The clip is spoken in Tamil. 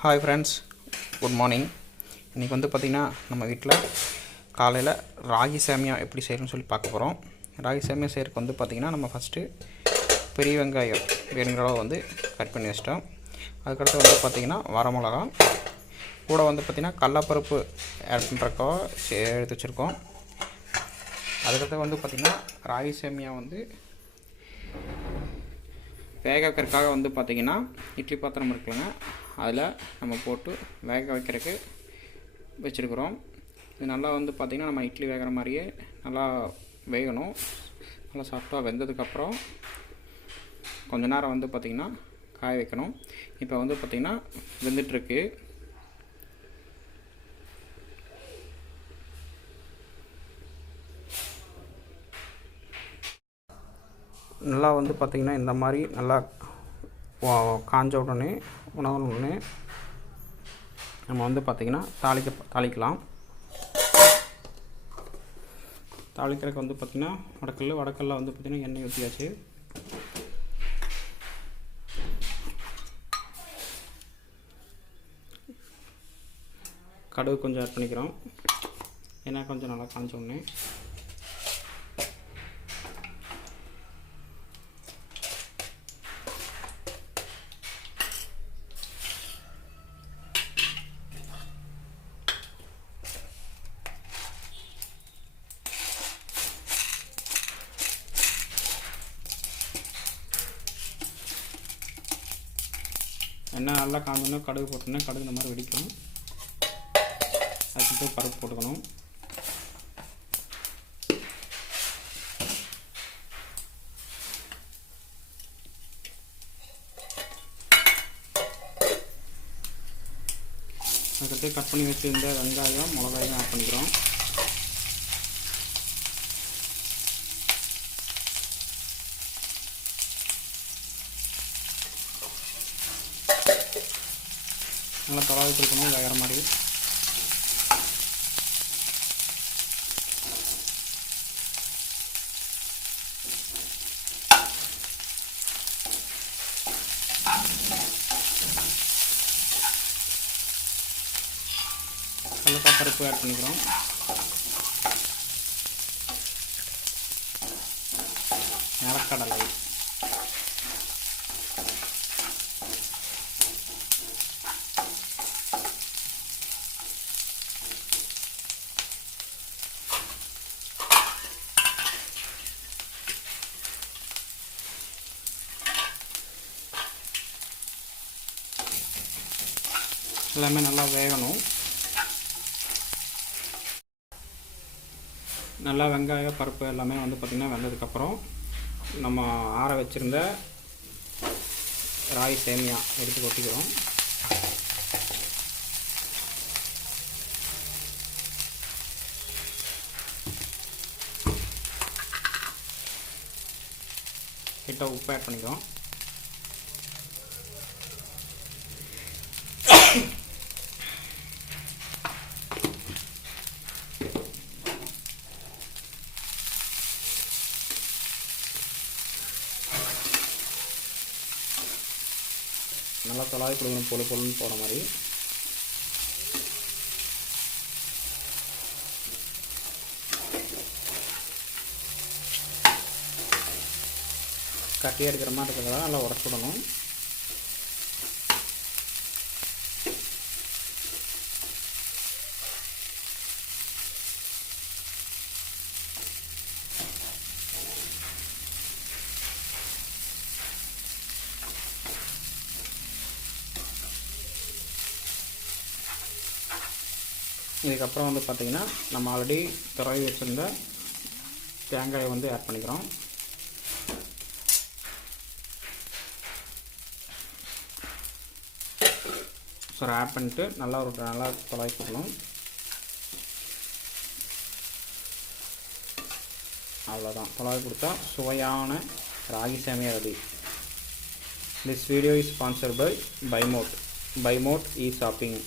Hi friends, good morning. இன்றைக்கி வந்து பார்த்திங்கன்னா நம்ம வீட்டில் காலையில் ராகி சேமியா எப்படி செய்யணும்னு சொல்லி பார்க்க போகிறோம். ராகி சேமியா செய்கிறதுக்கு வந்து பார்த்திங்கன்னா நம்ம ஃபஸ்ட்டு பெரிய வெங்காயம் வேணுங்கிற அளவு வந்து கட் பண்ணி வச்சிட்டோம். அதுக்கடுத்து வந்து பார்த்திங்கன்னா வரமிளகா கூட வந்து பார்த்திங்கன்னா கடலப்பருப்பு ஆட் பண்ணுறக்கோ எடுத்து வச்சுருக்கோம். அதுக்கடுத்து வந்து பார்த்திங்கன்னா ராகி சேமியா வந்து வேக வைக்கிறதுக்காக வந்து பார்த்திங்கன்னா இட்லி பாத்திரம் இருக்குல்லங்க, அதில் நம்ம போட்டு வேக வைக்கிறதுக்கு வச்சுருக்குறோம். இது நல்லா வந்து பார்த்திங்கன்னா நம்ம இட்லி வேகிற மாதிரியே நல்லா வேகணும். நல்லா சாஃப்டாக வெந்ததுக்கப்புறம் கொஞ்ச நேரம் வந்து பார்த்திங்கன்னா காய வைக்கணும். இப்போ வந்து பார்த்திங்கன்னா வெந்துட்டுருக்கு. நல்லா வந்து பார்த்திங்கன்னா இந்த மாதிரி நல்லா காஞ்ச உடனே உடனே நம்ம வந்து பார்த்திங்கன்னா தாளிக்கலாம். தாளிக்கிறதுக்கு வந்து பார்த்திங்கன்னா வடக்கல்ல வந்து பார்த்திங்கன்னா எண்ணெய் ஊற்றியாச்சு. கடுகு கொஞ்சம் ஆட் பண்ணிக்கிறோம். எண்ணெய் கொஞ்சம் நல்லா காஞ்ச உடனே எண்ணெய் நல்லா காஞ்சோன்னா கடுகு போட்டோன்னா கடுகு இந்த மாதிரி வெடிக்கும். அதுக்கு பருப்பு போட்டுக்கணும். அதுக்கடுத்து கட் பண்ணி வச்சுருந்த வெங்காயம் மிளகாயும் ஆட் பண்ணிக்கிறோம். நல்லா தவாவி கொடுக்கணும் வேகிற மாதிரி. கடலைப்பருப்பு ஆட் பண்ணிக்கிறோம். நிலக்கடலை, எல்லாமே நல்லா வேகணும். நல்லா வெங்காய பருப்பு எல்லாமே வந்து பார்த்திங்கன்னா வெந்ததுக்கப்புறம் நம்ம ஆற வச்சுருந்த ராகி சேமியா எடுத்து கொட்டிக்கிறோம். கிட்ட உப்பு ஆட் பண்ணிக்கிறோம். நல்லா தொலாவி கொடுக்கணும், பொழுன்னு போகிற மாதிரி. கட்டி எடுக்கிற மாதிரி இருக்கிறதால நல்லா உடச்சி விடணும். இதுக்கப்புறம் வந்து பார்த்திங்கன்னா நம்ம ஆல்ரெடி துறவி வச்சுருந்த தேங்காயை வந்து ஆட் பண்ணிக்கிறோம். ஸோ ஆட் பண்ணிட்டு நல்லா துளவி கொடுக்கணும். அவ்வளோதான், துளவி கொடுத்தா சுவையான ராகி சேமியா ready. This video is sponsored by பைமோட் இ ஷாப்பிங்.